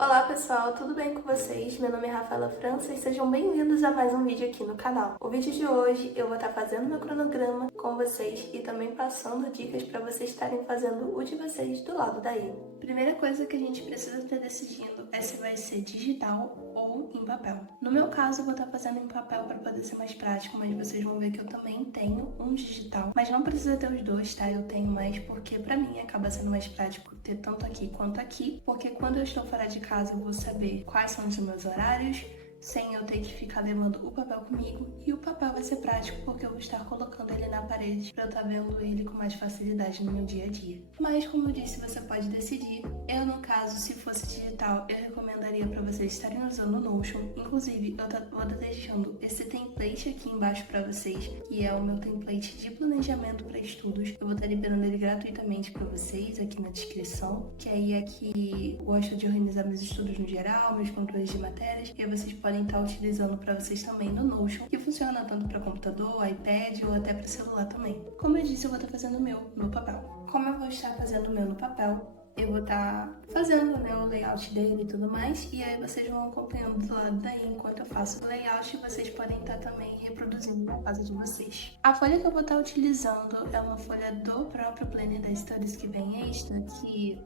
Olá pessoal, tudo bem com vocês? Meu nome é Rafaela França e sejam bem-vindos a mais um vídeo aqui no canal. O vídeo de hoje eu vou estar fazendo meu cronograma com vocês e também passando dicas para vocês estarem fazendo o de vocês do lado daí. Primeira coisa que a gente precisa estar decidindo é se vai ser digital ou em papel. No meu caso eu vou estar fazendo em papel para poder ser mais prático, mas vocês vão ver que eu também tenho um digital. Mas não precisa ter os dois, tá? Eu tenho mais porque para mim acaba sendo mais prático ter tanto aqui quanto aqui, porque quando eu estou fora de casa eu vou saber quais são os meus horários, sem eu ter que ficar levando o papel comigo, e o papel vai ser prático porque eu vou estar colocando ele na parede para eu estar vendo ele com mais facilidade no meu dia a dia. Mas como eu disse, você pode decidir. Eu, no caso, se fosse digital, eu recomendaria para vocês estarem usando o Notion. Inclusive, eu vou estar deixando esse template aqui embaixo para vocês, que é o meu template de planejamento para estudos. Eu vou estar liberando ele gratuitamente para vocês aqui na descrição, que aí aqui eu gosto de organizar meus estudos no geral, meus controles de matérias, e aí vocês podem estar utilizando para vocês também no Notion, que funciona tanto para computador, iPad ou até para celular também. Como eu disse, eu vou estar fazendo o meu no papel. Como eu vou estar fazendo o meu no papel, eu vou estar fazendo, né, o layout dele e tudo mais, e aí vocês vão acompanhando do lado daí enquanto eu faço o layout, e vocês podem estar também reproduzindo na casa de vocês. A folha que eu vou estar utilizando é uma folha do próprio Planner da Studies que vem extra, que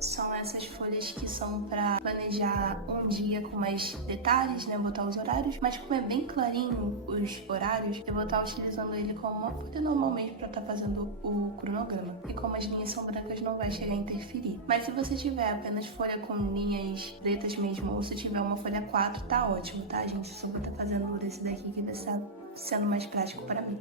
são essas folhas que são para planejar um dia com mais detalhes, né? Botar os horários, mas como é bem clarinho os horários, eu vou estar utilizando ele como uma folha normalmente para estar fazendo o cronograma. E como as linhas são brancas, não vai chegar a interferir. Mas se você tiver apenas folha com linhas pretas mesmo, ou se tiver uma folha 4, tá ótimo, tá, gente? Eu só vou estar fazendo desse daqui que vai estar sendo mais prático para mim.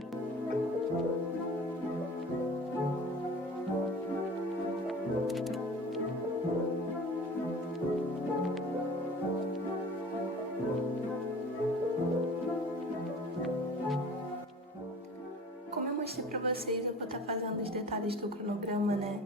Para vocês, eu vou estar fazendo os detalhes do cronograma, né,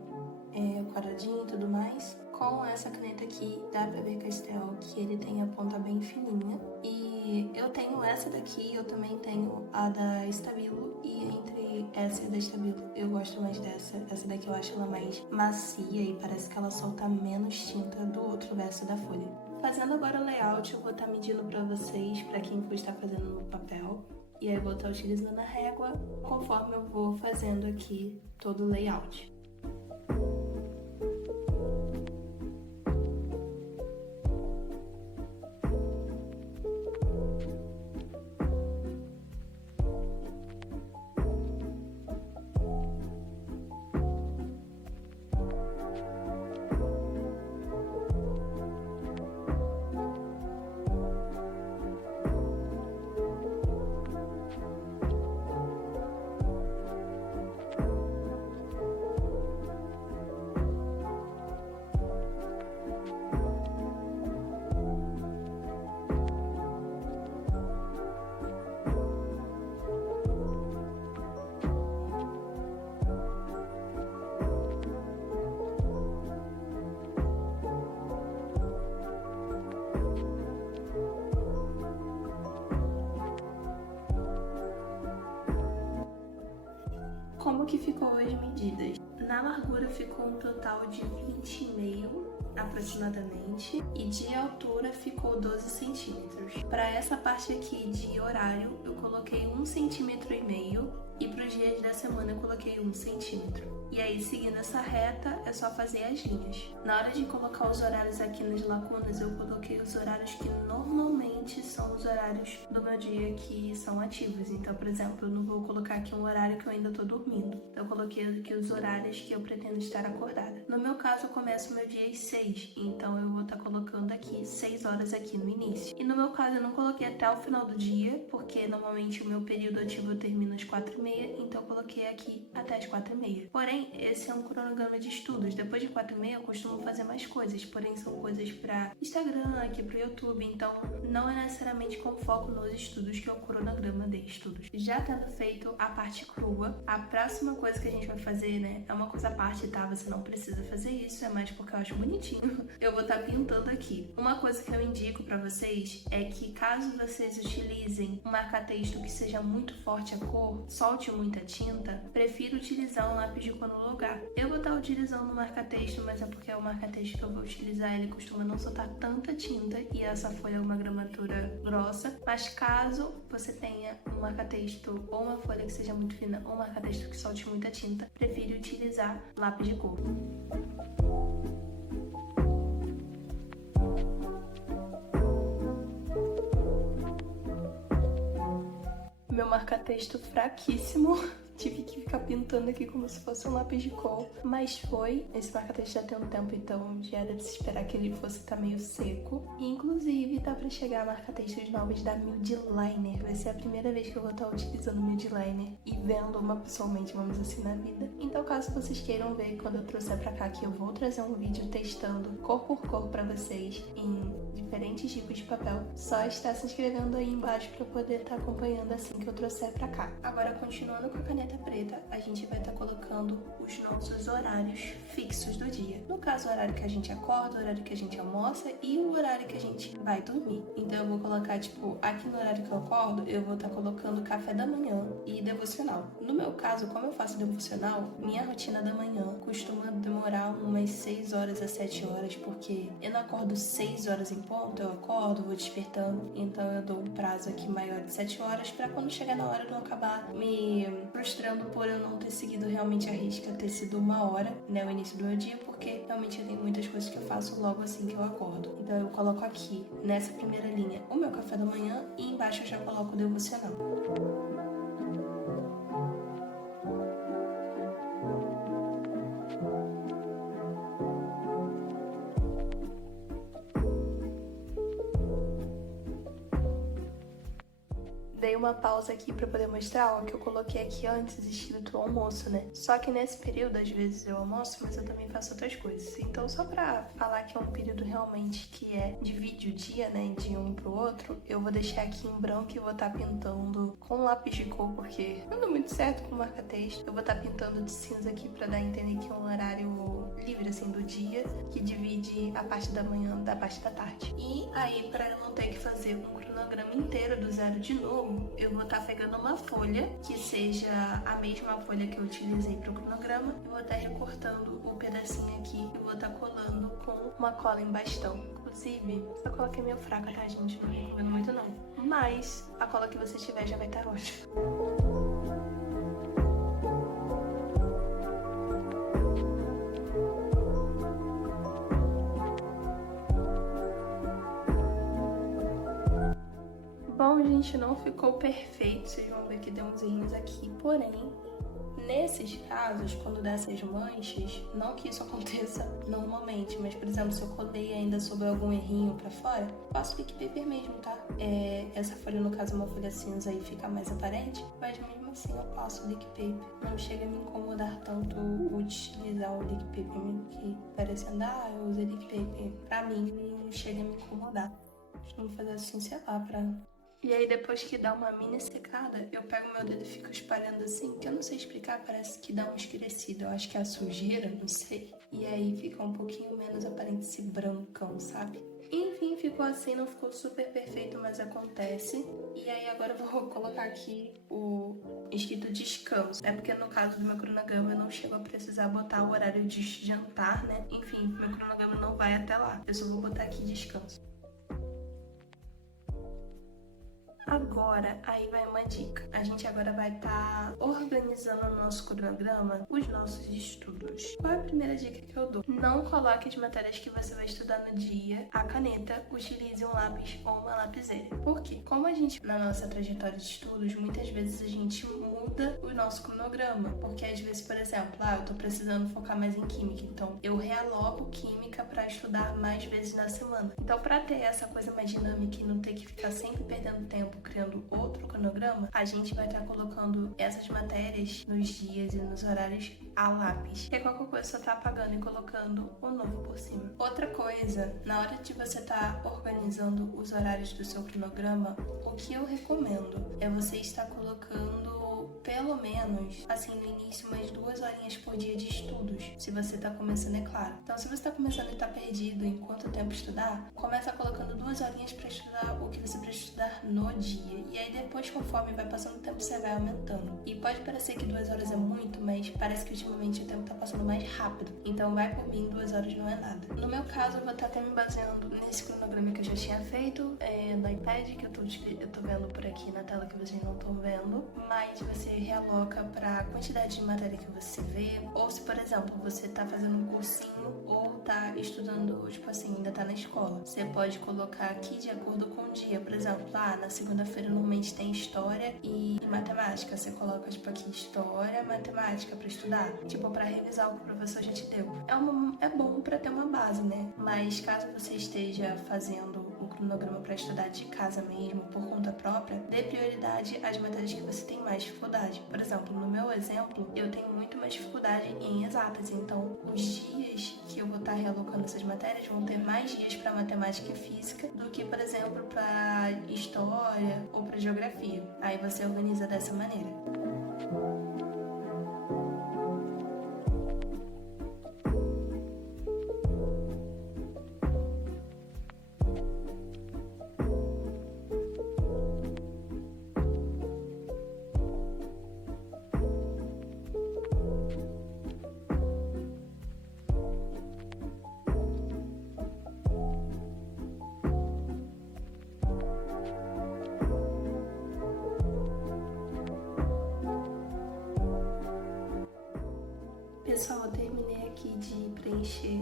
quadradinho e tudo mais, com essa caneta aqui da Faber-Castell, que ele tem a ponta bem fininha, e eu tenho essa daqui, eu também tenho a da Stabilo, e entre essa e a da Stabilo eu gosto mais dessa. Essa daqui eu acho ela mais macia e parece que ela solta menos tinta do outro verso da folha. Fazendo agora o layout, eu vou estar medindo para vocês, para quem for estar fazendo no papel. E aí eu vou estar utilizando a régua conforme eu vou fazendo aqui todo o layout. Como que ficou as medidas? Na largura ficou um total de 20,5 aproximadamente, e de altura ficou 12 centímetros. Para essa parte aqui de horário, eu coloquei 1,5 centímetro, e para os dias da semana eu coloquei 1 centímetro. E aí, seguindo essa reta, é só fazer as linhas. Na hora de colocar os horários aqui nas lacunas, eu coloquei os horários que normalmente são os horários do meu dia que são ativos. Então, por exemplo, eu não vou colocar aqui um horário que eu ainda tô dormindo. Eu coloquei aqui os horários que eu pretendo estar acordada. No meu caso, eu começo o meu dia às 6, então eu vou estar colocando aqui 6 horas aqui no início. E no meu caso, eu não coloquei até o final do dia, porque normalmente o meu período ativo termina às 4h30, então eu coloquei aqui até as 4h30. Porém, esse é um cronograma de estudos. Depois de 4h30 eu costumo fazer mais coisas, porém são coisas para Instagram, aqui pro YouTube, então não é necessariamente com foco nos estudos que é o cronograma de estudos. Já tendo feito a parte crua, a próxima coisa que a gente vai fazer, né, é uma coisa à parte, tá? Você não precisa fazer isso, é mais porque eu acho bonitinho. Eu vou estar pintando aqui. Uma coisa que eu indico para vocês é que caso vocês utilizem um marca-texto que seja muito forte a cor, só solte muita tinta, prefiro utilizar um lápis de cor no lugar. Eu vou estar utilizando o marca-texto, mas é porque o marca-texto que eu vou utilizar, ele costuma não soltar tanta tinta e essa folha é uma gramatura grossa. Mas caso você tenha um marca-texto ou uma folha que seja muito fina ou um marca-texto que solte muita tinta, prefiro utilizar lápis de cor. Meu marca-texto fraquíssimo. Tive que ficar pintando aqui como se fosse um lápis de cor, mas foi. Esse marca-texto já tem um tempo, então já era de se esperar que ele fosse estar meio seco. E, inclusive, tá pra chegar marca-textos novos da Mildliner. Vai ser a primeira vez que eu vou estar utilizando Mildliner e vendo uma pessoalmente, vamos dizer assim, na vida. Então, caso vocês queiram ver quando eu trouxer pra cá, que eu vou trazer um vídeo testando cor por cor pra vocês em diferentes tipos de papel, só está se inscrevendo aí embaixo pra poder estar acompanhando assim que eu trouxer pra cá. Agora, continuando com a caneta preta, a gente vai estar colocando os nossos horários fixos do dia. No caso, o horário que a gente acorda, o horário que a gente almoça e o horário que a gente vai dormir. Então eu vou colocar, tipo, aqui no horário que eu acordo, eu vou estar colocando café da manhã e devocional. No meu caso, como eu faço devocional, minha rotina da manhã costuma demorar umas 6 horas a 7 horas, porque eu não acordo 6 horas em ponto, eu acordo, vou despertando, então eu dou um prazo aqui maior de 7 horas pra quando chegar na hora eu não acabar me frustrando por eu não ter seguido realmente a risca, ter sido 1 hora, né, o início do meu dia, porque realmente eu tenho muitas coisas que eu faço logo assim que eu acordo. Então eu coloco aqui, nessa primeira linha, o meu café da manhã e embaixo eu já coloco o devocional. Dei uma pausa aqui pra poder mostrar, ó, que eu coloquei aqui antes escrito almoço, né? Só que nesse período, às vezes eu almoço, mas eu também faço outras coisas. Então, só pra falar que é um período realmente que divide o dia, né, de um pro outro, eu vou deixar aqui em branco e vou estar pintando com lápis de cor, porque não deu muito certo com marca-texto. Eu vou estar pintando de cinza aqui pra dar a entender que é um horário livre, assim, do dia, que divide a parte da manhã da parte da tarde. E aí, pra eu não ter que fazer um cronograma inteiro do zero de novo, eu vou estar pegando uma folha que seja a mesma folha que eu utilizei para o cronograma e vou estar recortando o pedacinho aqui e vou estar colando com uma cola em bastão. Inclusive, essa cola aqui é meio fraca, tá, gente? Não recomendo muito não. Mas a cola que você tiver já vai estar ótima. Bom, gente, não ficou perfeito, vocês vão ver que deu uns errinhos aqui, porém, nesses casos, quando dá essas manchas, não que isso aconteça normalmente, mas, por exemplo, se eu colei ainda sobre algum errinho pra fora, faço lick paper mesmo, tá? Essa folha, no caso, é uma folha cinza e fica mais aparente, mas mesmo assim eu passo lick paper. Não chega a me incomodar tanto utilizar o lick paper, mesmo que parecendo, eu usei lick paper. Pra mim, não chega a me incomodar. Costumo fazer assim, sei lá, pra... E aí, depois que dá uma mini secada, eu pego meu dedo e fico espalhando assim, que eu não sei explicar, parece que dá um escurecido. Eu acho que é a sujeira, não sei. E aí fica um pouquinho menos aparente esse brancão, sabe? Enfim, ficou assim, não ficou super perfeito, mas acontece. E aí agora eu vou colocar aqui o escrito descanso. É porque no caso do meu cronograma eu não chego a precisar botar o horário de jantar, né? Enfim, meu cronograma não vai até lá. Eu só vou botar aqui descanso. Agora, aí vai uma dica. A gente agora vai estar organizando no nosso cronograma os nossos estudos. Qual é a primeira dica que eu dou? Não coloque as matérias que você vai estudar no dia a caneta, utilize um lápis ou uma lapiseira. Por quê? Como a gente, na nossa trajetória de estudos, muitas vezes a gente muda o nosso cronograma. Porque às vezes, por exemplo, eu tô precisando focar mais em química, então eu realoco química para estudar mais vezes na semana. Então, para ter essa coisa mais dinâmica e não ter que ficar sempre perdendo tempo criando outro cronograma, a gente vai estar colocando essas matérias nos dias e nos horários a lápis, que é qualquer coisa você tá apagando e colocando o novo por cima. Outra coisa, na hora de você estar organizando os horários do seu cronograma, o que eu recomendo é você estar colocando pelo menos, assim, no início, umas 2 horinhas por dia de estudos, se você tá começando, é claro. Então, se você tá começando e tá perdido em quanto tempo estudar, começa colocando 2 horinhas pra estudar o que você precisa estudar no dia. E aí, depois, conforme vai passando o tempo, você vai aumentando. E pode parecer que 2 horas é muito, mas parece que ultimamente o tempo tá passando mais rápido. Então, vai por mim, 2 horas não é nada. No meu caso, eu vou estar até me baseando nesse cronograma que eu já tinha feito, no iPad, que eu tô vendo por aqui na tela que vocês não estão vendo, mas você realoca para a quantidade de matéria que você vê, ou se, por exemplo, você tá fazendo um cursinho ou tá estudando, tipo assim, ainda tá na escola. Você pode colocar aqui de acordo com o dia, por exemplo, na segunda-feira normalmente tem história e matemática. Você coloca, tipo, aqui história, matemática para estudar, tipo, para revisar o que o professor já te deu. É bom para ter uma base, né? Mas caso você esteja fazendo o cronograma para estudar de casa mesmo, por conta própria, dê prioridade às matérias que você tem mais dificuldade. Por exemplo, no meu exemplo, eu tenho muito mais dificuldade em exatas, então os dias que eu vou estar realocando essas matérias vão ter mais dias para matemática e física do que, por exemplo, para história ou para geografia. Aí você organiza dessa maneira. Pessoal, eu terminei aqui de preencher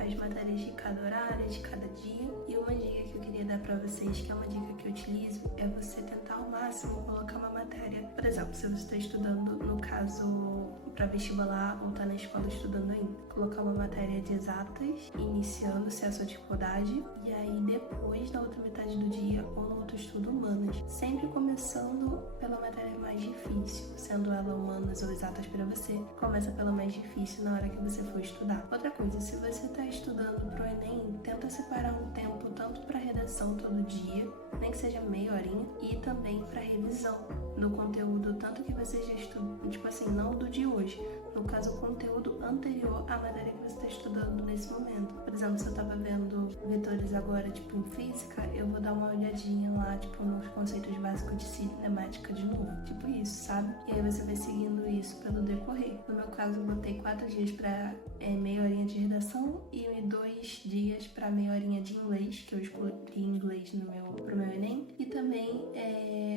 as matérias de cada horário, de cada dia. E uma dica que eu queria dar pra vocês, que é uma dica que eu utilizo, é você tentar ao máximo colocar uma matéria. Por exemplo, se você está estudando, no caso, para vestibular ou tá na escola estudando ainda, colocar uma matéria de exatas, iniciando se é a sua dificuldade, e aí depois, na outra metade do dia, ou no outro estudo, humanas. Sempre começando pela matéria mais difícil, sendo ela humanas ou exatas para você, começa pela mais difícil na hora que você for estudar. Outra coisa, se você está estudando pro Enem, tenta separar um tempo tanto para redação todo dia, nem que seja meia horinha, e também para revisão do conteúdo, tanto que você já estuda, tipo assim, não do de hoje, no caso, o conteúdo anterior à matéria que você está estudando nesse momento. Por exemplo, se eu estava vendo vetores agora, tipo, em física, eu vou dar uma olhadinha lá, tipo, nos conceitos básicos de cinemática de novo. Tipo isso, sabe? E aí você vai seguindo isso pelo decorrer. No meu caso, eu botei 4 dias para meia horinha de redação e 2 dias para meia horinha de inglês, que eu escolhi inglês pro meu Enem. E também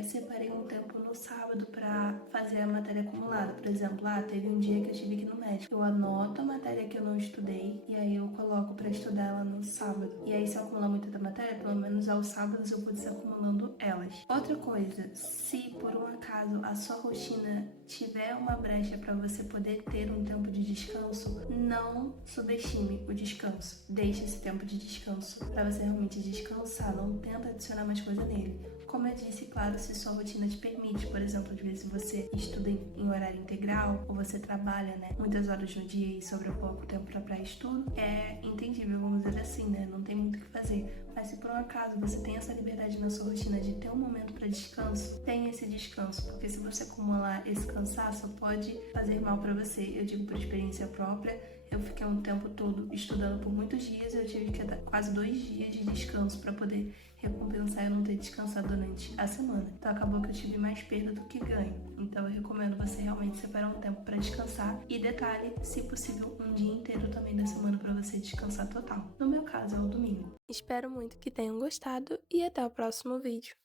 separei um tempo no sábado para fazer a matéria acumulada. Por exemplo, teve um dia que eu tive que ir no médico. Eu anoto a matéria que eu não estudei e aí eu coloco para estudar ela no sábado. E aí, se eu acumular muita da matéria, pelo menos aos sábados eu pude ir acumulando elas. Outra coisa, se por um acaso a sua rotina tiver uma brecha para você poder ter um tempo de descanso, não subestime o descanso. Deixe esse tempo de descanso para você realmente descansar. Não tenta adicionar mais coisa nele. Como eu disse, claro, se sua rotina te permite, por exemplo, às vezes você estuda em horário integral ou você trabalha, né, muitas horas no dia e sobra pouco tempo para pré-estudo, é entendível, vamos dizer assim, né, não tem muito o que fazer. Mas se por um acaso você tem essa liberdade na sua rotina de ter um momento para descanso, tenha esse descanso, porque se você acumular esse cansaço, pode fazer mal para você. Eu digo por experiência própria, eu fiquei um tempo todo estudando por muitos dias e eu tive que dar quase 2 dias de descanso para poder recompensar eu não ter descansado durante a semana. Então acabou que eu tive mais perda do que ganho. Então eu recomendo você realmente separar um tempo para descansar e detalhe, se possível, um dia inteiro também da semana para você descansar total. No meu caso é o domingo. Espero muito que tenham gostado e até o próximo vídeo.